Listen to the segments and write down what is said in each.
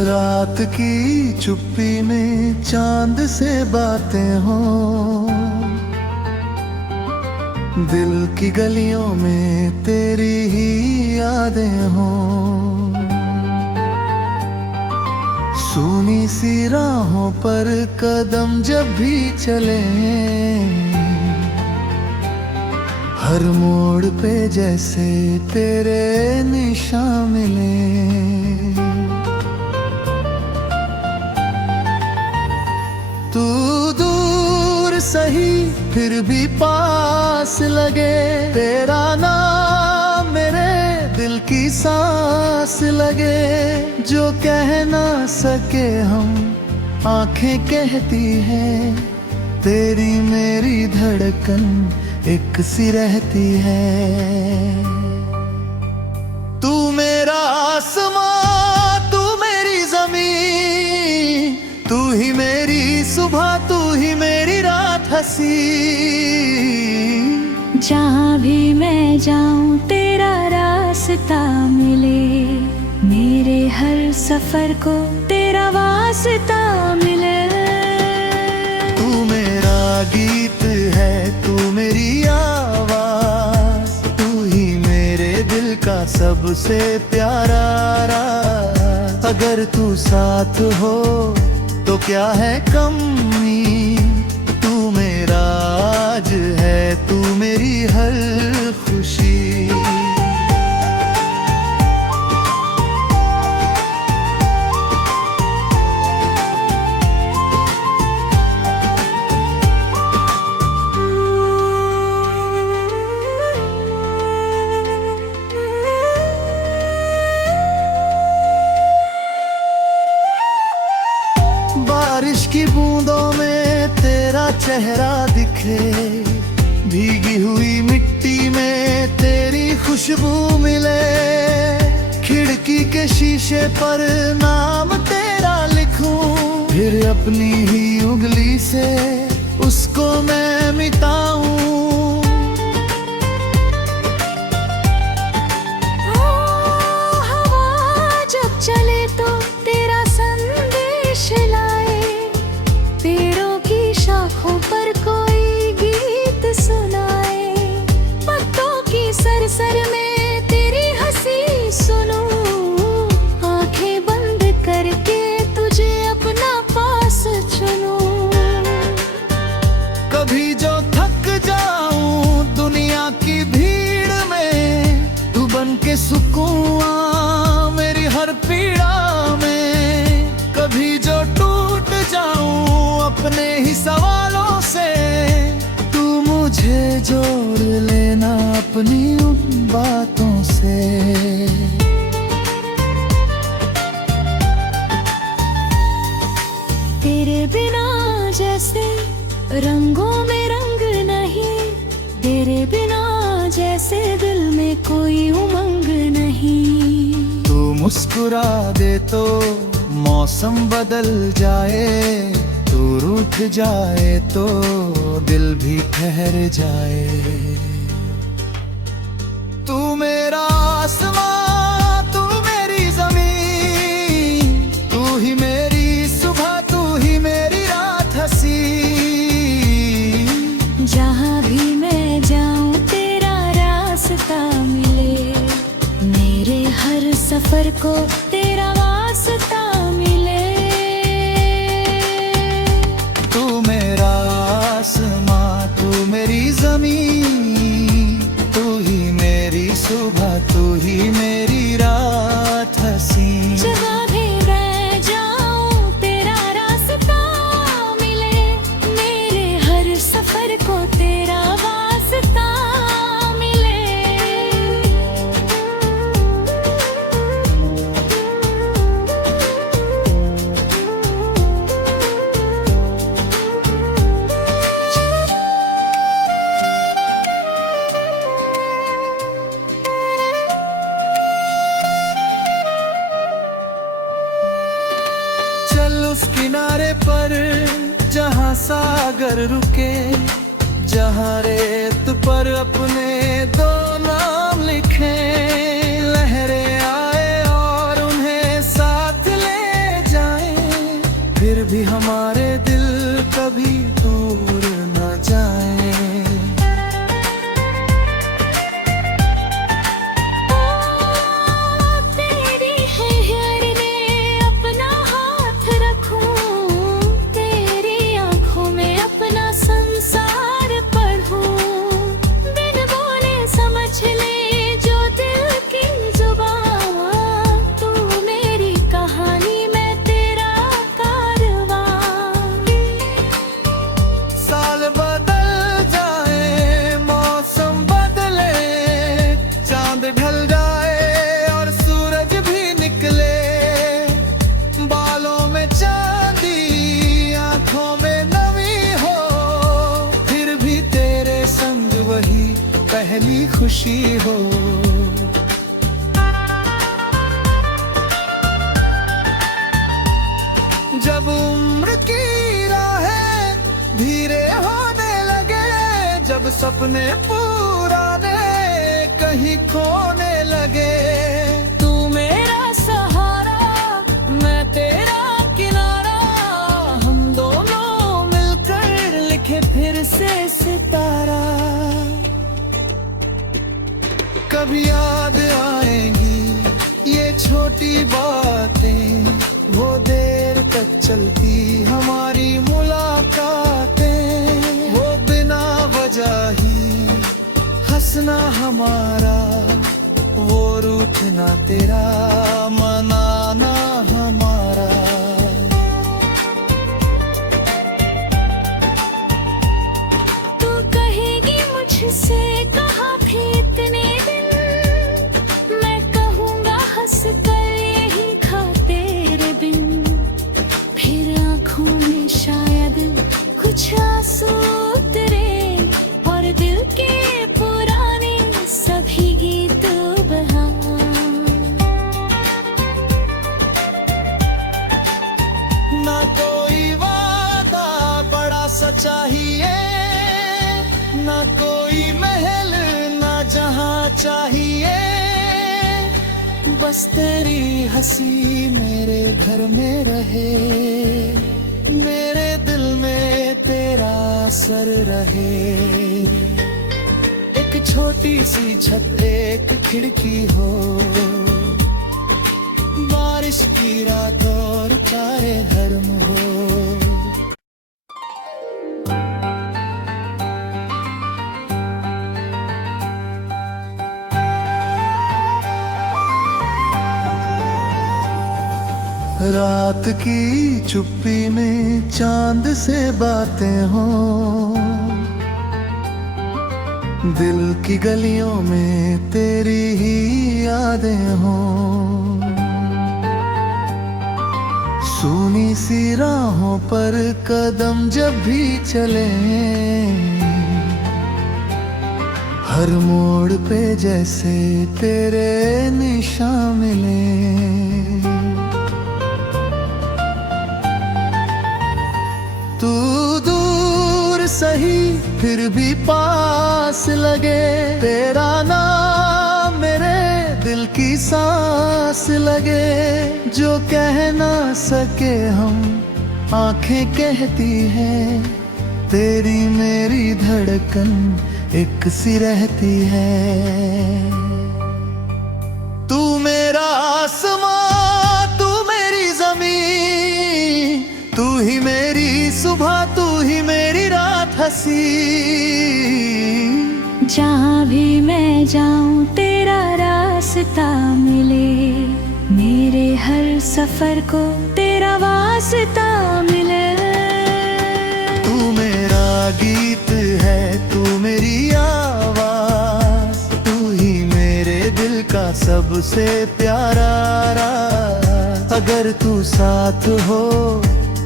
रात की चुप्पी में चांद से बातें हों, दिल की गलियों में तेरी ही यादें हों। सूनी सी राहों पर कदम जब भी चले, हर मोड़ पे जैसे तेरे निशान मिले। तू दूर सही फिर भी पास लगे, तेरा नाम मेरे दिल की सांस लगे। जो कह ना सके हम आंखें कहती हैं, तेरी मेरी धड़कन एक सी रहती है। तू मेरा आसमां, तू मेरी जमीन, तू ही मेरी सुबह, तू ही मेरी रात हंसी। जहाँ भी मैं जाऊँ तेरा रास्ता मिले, मेरे हर सफर को तेरा वास्ता मिले। तू मेरा गीत है, तू मेरी आवाज, तू ही मेरे दिल का सबसे प्यारा राज। अगर तू साथ हो तो क्या है कमी, तू मेरा आज है, तू मेरी हर खुशी। बारिश की बूंदों में तेरा चेहरा दिखे, भीगी हुई मिट्टी में तेरी खुशबू मिले। खिड़की के शीशे पर नाम तेरा लिखूं, फिर अपनी ही उंगली से उसको मैं मिटाऊं। हवा जब चले तो तेरा संदेश लाए, पेड़ों की शाखों पर कोई गीत सुनाए। पत्तों की सरसर में तेरी हंसी सुनूं, आंखें बंद करके तुझे अपना पास चुनूं। कभी जो थक जाऊं दुनिया की भीड़ में, तू बन के सुकून आ मेरी हर पीड़ा में। कभी जो टूट जाऊं अपने ही सवालों से, तू मुझे जोड़ लेना अपनी उन बातों से। तेरे बिना जैसे रंगों में रंग नहीं, तेरे बिना जैसे दिल में कोई उमंग नहीं। तू मुस्कुरा दे तो मौसम बदल जाए, तू रूठ जाए तो दिल भी ठहर जाए। तू मेरा आसमां, तू मेरी जमीन, तू ही मेरी सुबह, तू ही मेरी रात हंसी। जहाँ भी मैं जाऊँ तेरा रास्ता मिले, मेरे हर सफर को तेरा वास्ता मिले। तू मेरा आसमां, तू मेरी जमीन, तू ही मेरी सुबह, तू ही मेरी रात हंसी। जहाँ भी मैं जाऊँ तेरा रास्ता मिले, मेरे हर सफर को तेरा वास्ता मिले। चल उस किनारे पर जहाँ सागर रुके, जहाँ रेत पर अपने दो नाम लिखे। लहरें आए और उन्हें साथ ले हमारे दिल कभी दूर न जाए। तेरी है यार ने अपना हाथ रखूं, तेरी आंखों में अपना संसार पढ़ूं, बिन बोले समझ ले जो दिल की जुबान, तू मेरी कहानी मैं तेरा कारवां। साल बदल जाए, मौसम बदले, चांद ढल जाए और सूरज भी निकले, बालों में चांदी आंखों में नमी हो, फिर भी तेरे संग वही पहली खुशी हो। जब उम्र की राहें धीरे होने लगे, जब सपने पुराने कहीं खोने लगे, तू मेरा सहारा मैं तेरा किनारा, हम दोनों मिलकर लिखे फिर से सितारा। कभी याद आएंगी ये छोटी बातें, वो देर तक चलती हमारी मुलाकातें, वो बिना वजह ही हंसना हमारा, वो रूठना तेरा मनाना हमारा। तू कहेगी मुझसे कहा भी इतने दिन, मैं कहूँगा हंस कर यही खा तेरे बिन, फिर आँखों में शायद कुछ आंसू उतरे और दिल के पुराने सभी गीत बहा। ना कोई वादा बड़ा सा चाहिए, ना कोई महल ना जहां चाहिए, बस तेरी हंसी मेरे घर में रहे, मेरे दिल में तेरा असर रहे। एक छोटी सी छत एक खिड़की हो, बारिश की रात और तारे गर्म हो। रात की चुप्पी में चांद से बातें हो, दिल की गलियों में तेरी ही यादें हो, सूनी सी राहों पर कदम जब भी चले, हर मोड़ पे जैसे तेरे निशान मिले। तू दूर सही फिर भी पास लगे, तेरा नाम मेरे दिल की सांस लगे, जो कह ना सके हम आंखें कहती हैं, तेरी मेरी धड़कन एक सी रहती है। तू मेरा आसमां, तू मेरी जमीन, तू ही मेरी सुबह, तू ही मेरी रात हंसी। जहाँ भी मैं जाऊँ तेरा रास्ता मिले, मेरे हर सफर को तेरा वास्ता मिले। तू मेरा गीत है, तू मेरी आवाज, तू ही मेरे दिल का सबसे प्यारा राज। अगर तू साथ हो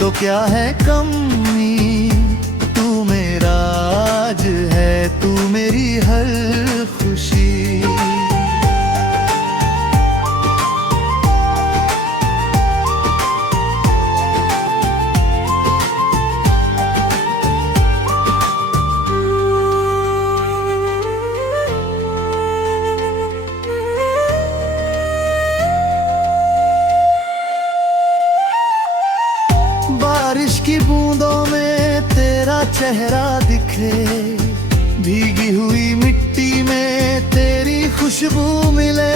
तो क्या है कमी, तू मेरा आज है, तू मेरी हर खुशी। बारिश की चेहरा दिखे, भीगी हुई मिट्टी में तेरी खुशबू मिले,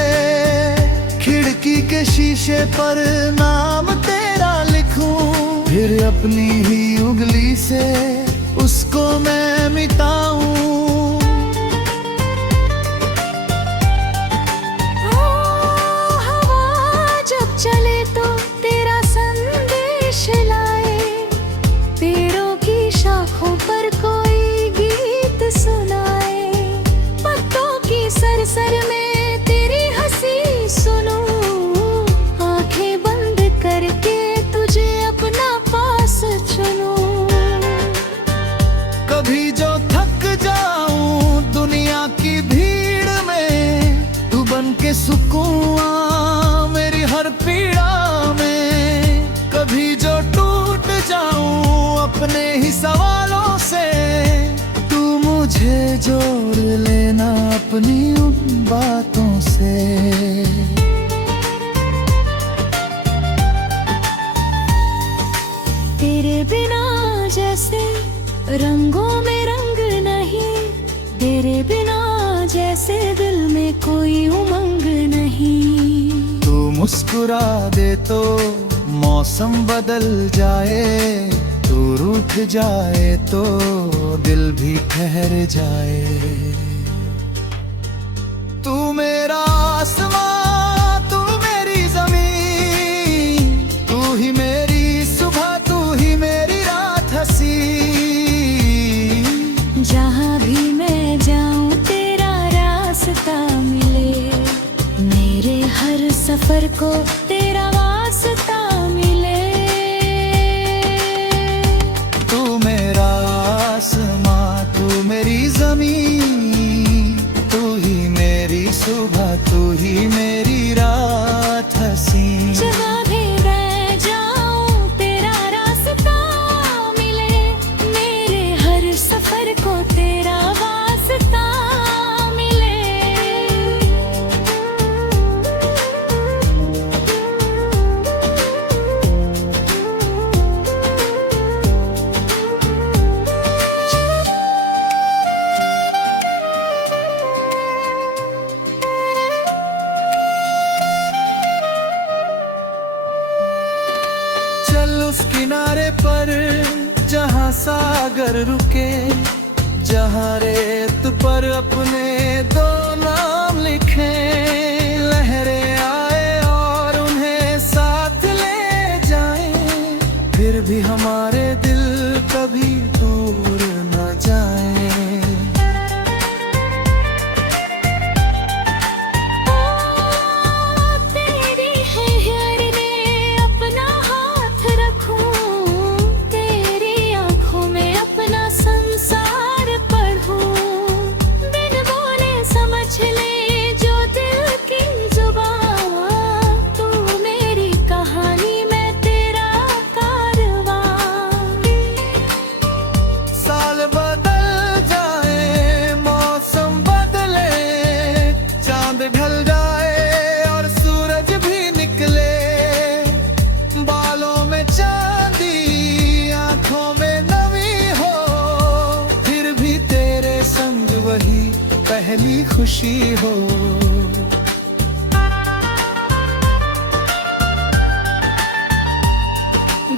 खिड़की के शीशे पर नाम तेरा लिखूं, फिर अपनी ही उंगली से उसको मैं मिटाऊं। हवा जब चले तो तेरा संदेश लाए, पेड़ों की शाखों पर कोई गीत सुनाए, पत्तों की सरसर में तेरी हंसी सुनूं, आंखें बंद करके तुझे अपना पास चुनूं। कभी जो थक जाऊं दुनिया की भीड़ में, तू बन के सुकून आ मेरी हर पीड़ा में। कभी जो टूट जाऊं अपने ही सवालों से, तू मुझे जोड़ लेना अपनी उन बातों से। तेरे बिना जैसे रंगों में रंग नहीं, तेरे बिना जैसे दिल में कोई उमंग नहीं। तू मुस्कुरा दे तो मौसम बदल जाए, तू रूठ जाए तो दिल भी ठहर जाए। तू मेरा आसमां, तू मेरी जमीन, तू ही मेरी सुबह, तू ही मेरी रात हंसी। जहाँ भी मैं जाऊँ तेरा रास्ता मिले, मेरे हर सफर को तेरा वास्ता मिले। तू मेरा आसमां, तू मेरी जमीन, तू ही मेरी सुबह, तू ही मेरी रात हसीन। जहाँ भी मैं जाऊँ तेरा रास्ता मिले, मेरे हर सफर को तेरा वास्ता मिले। चल उस किनारे पर जहाँ सागर रुके, जहाँ रेत पर अपने दो नाम लिखे। लहरें आए और उन्हें साथ ले जाए, फिर भी हमारे दिल कभी दूर न जाए। तेरी है यार ने अपना हाथ रखूं, तेरी आंखों में अपना संसार पढ़ूं, बिन बोले समझ ले जो दिल की जुबान, तू मेरी कहानी में तेरा कारवां। साल बदल जाए, मौसम बदले, चांद ढल जाए और सूरज भी निकले, बालों में चांदी, आंखों में नमी हो, फिर भी तेरे संग वही पहली खुशी हो।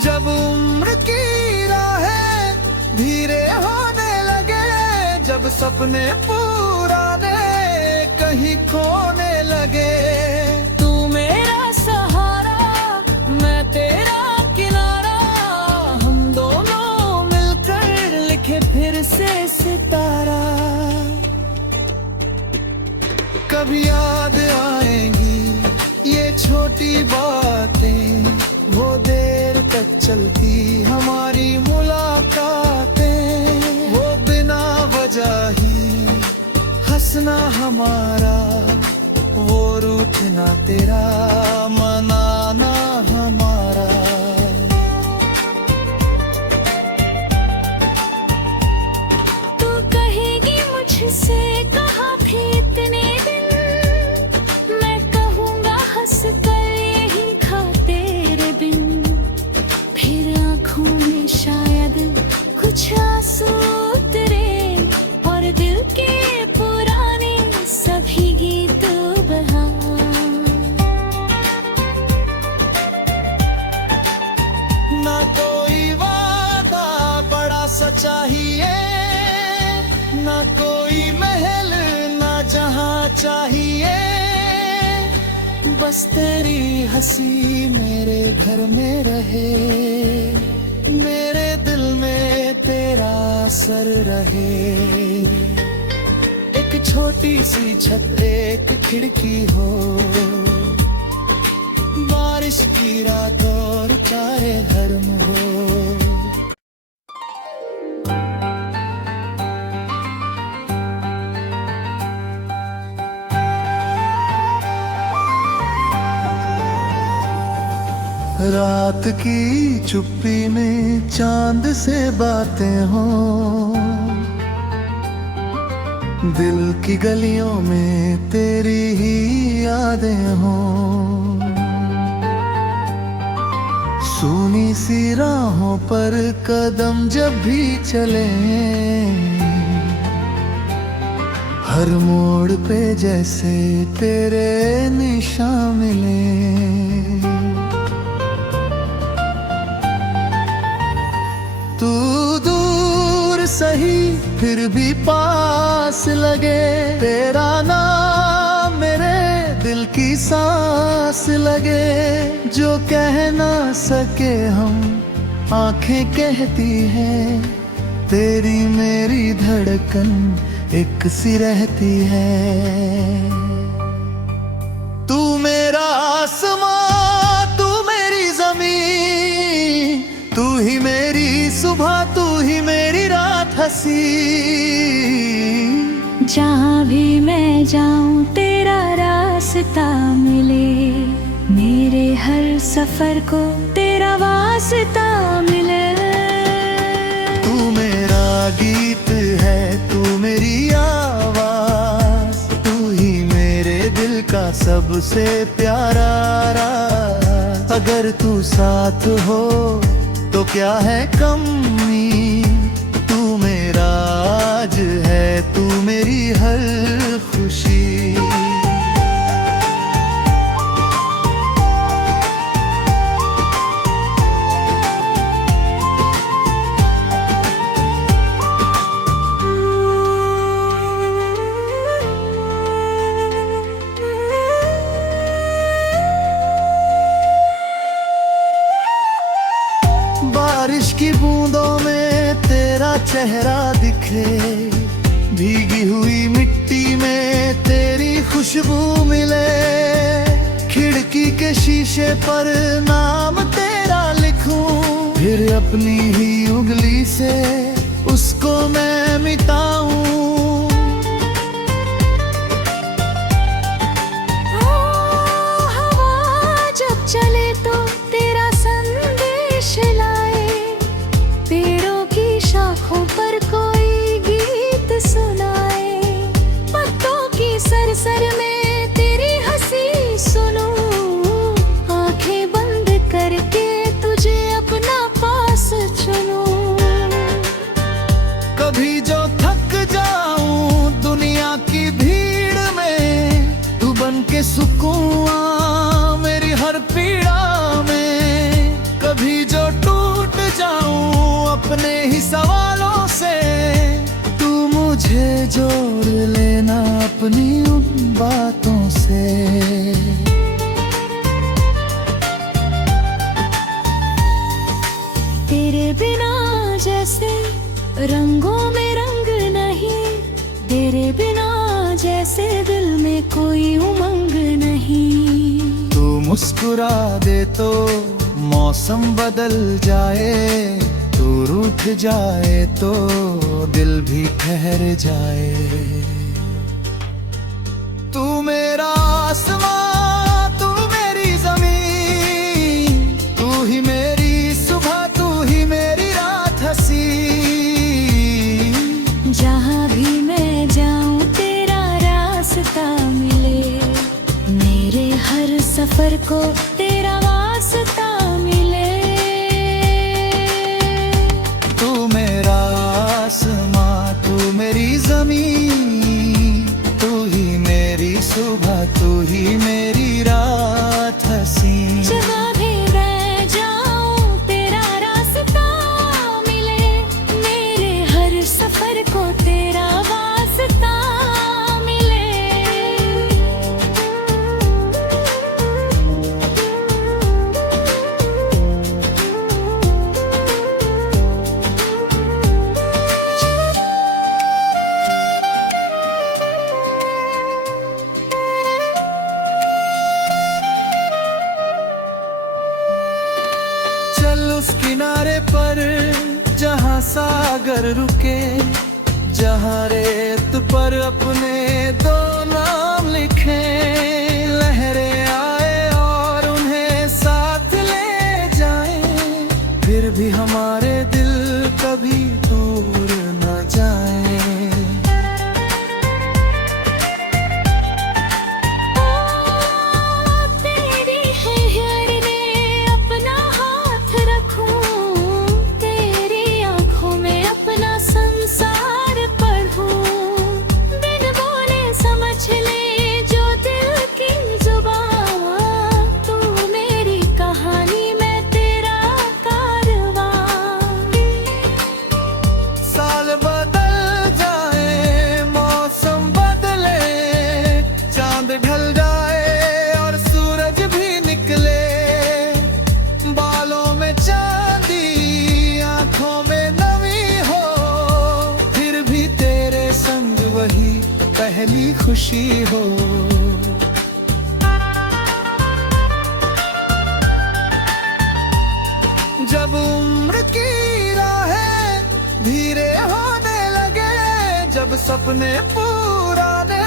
जब उम्र की राहें धीरे होने लगे, जब सपने पुराने कहीं खोने लगे, तू मेरा सहारा, मैं तेरा किनारा, हम दोनों मिलकर लिखे फिर से सितारा। कभी याद आएंगी ये छोटी बातें, वो देर तक चलती हमारी मुलाकातें, वो बिना वजह ही हंसना हमारा, वो रूठना तेरा, मनाना हमारा। तू कहेगी मुझसे कहा भी इतने दिन, मैं कहूँगा हंस कर यही खा तेरे बिन, फिर आँखों में शायद कुछ आंसू सा चाहिए, ना कोई महल ना जहां चाहिए, बस तेरी हंसी मेरे घर में रहे, मेरे दिल में तेरा असर रहे। एक छोटी सी छत एक खिड़की हो, बारिश की रात और चाहे गर्म हो। रात की चुप्पी में चांद से बातें हो, दिल की गलियों में तेरी ही यादें हो। सूनी सी राहों पर कदम जब भी चले, हर मोड़ पे जैसे तेरे निशान मिले। तू दूर सही फिर भी पास लगे, तेरा नाम मेरे दिल की सांस लगे। जो कह ना सके हम आंखें कहती हैं, तेरी मेरी धड़कन एक सी रहती है। तू मेरा आसमां तू मेरी ज़मीन, तू ही मेरी सुबह तू ही मेरी रात हंसी। जहाँ भी मैं जाऊँ तेरा रास्ता मिले, मेरे हर सफर को तेरा वास्ता मिले। तू मेरा गीत है तू मेरी आवाज, तू ही मेरे दिल का सबसे प्यारा राज। अगर तू साथ हो तो क्या है कमी, तू मेरा आज है तू मेरी हर खुशी। बारिश की बूंदों में तेरा चेहरा दिखे, भीगी हुई मिट्टी में तेरी खुशबू मिले। खिड़की के शीशे पर नाम तेरा लिखूं, फिर अपनी ही उंगली से उसको मैं मिटाऊं। हवा जब चले तो तेरा संदेश लाए, पेड़ों की शाखों पर कोई गीत सुनाए। पत्तों की सरसर में तेरी हंसी सुनूं, आंखें बंद करके तुझे अपना पास चुनूं। कभी जो थक जाऊं दुनिया की भीड़ में, तू बन के सुकून आ मेरी हर पीड़ा में। कभी जो टूट जाऊं अपने ही सवालों से, तू मुझे जोड़ लेना अपनी उन बातों से। तेरे बिना जैसे रंगों में रंग नहीं, तेरे बिना जैसे दिल में कोई उमंग नहीं। तू मुस्कुरा दे तो मौसम बदल जाए, तू रूठ जाए तो दिल भी ठहर जाए। तू मेरा आसमां तू मेरी जमीन, तू ही मेरी सुबह तू ही मेरी रात हंसी। जहाँ भी मैं जाऊँ तेरा रास्ता मिले, मेरे हर सफर को तेरा वास्ता मिले। तू मेरा आसमां तू मेरी जमीन, तू ही मेरी सुबह तू ही मेरी रात हंसी। जहाँ भी मैं जाऊँ तेरा रास्ता मिले, सागर रुके, जहाँ रेत पर अपने दो नाम लिखे। लहरें आए और उन्हें साथ ले जाएं, फिर भी हमारे दिल कभी दूर न जाएं। पहली खुशी हो। जब उम्र की राहें धीरे होने लगे, जब सपने पुराने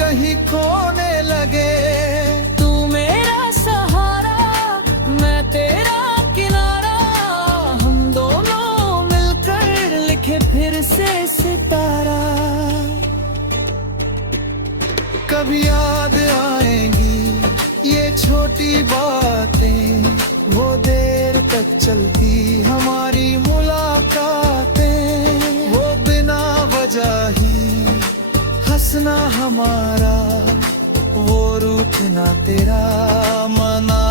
कहीं खोने लगे। तू मेरा सहारा, मैं तेरा किनारा, हम दोनों मिलकर लिखे फिर से सितारा। कभी याद आएंगी ये छोटी बातें, वो देर तक चलती हमारी मुलाकातें। वो बिना वजह ही हंसना हमारा, वो रूठना तेरा, मना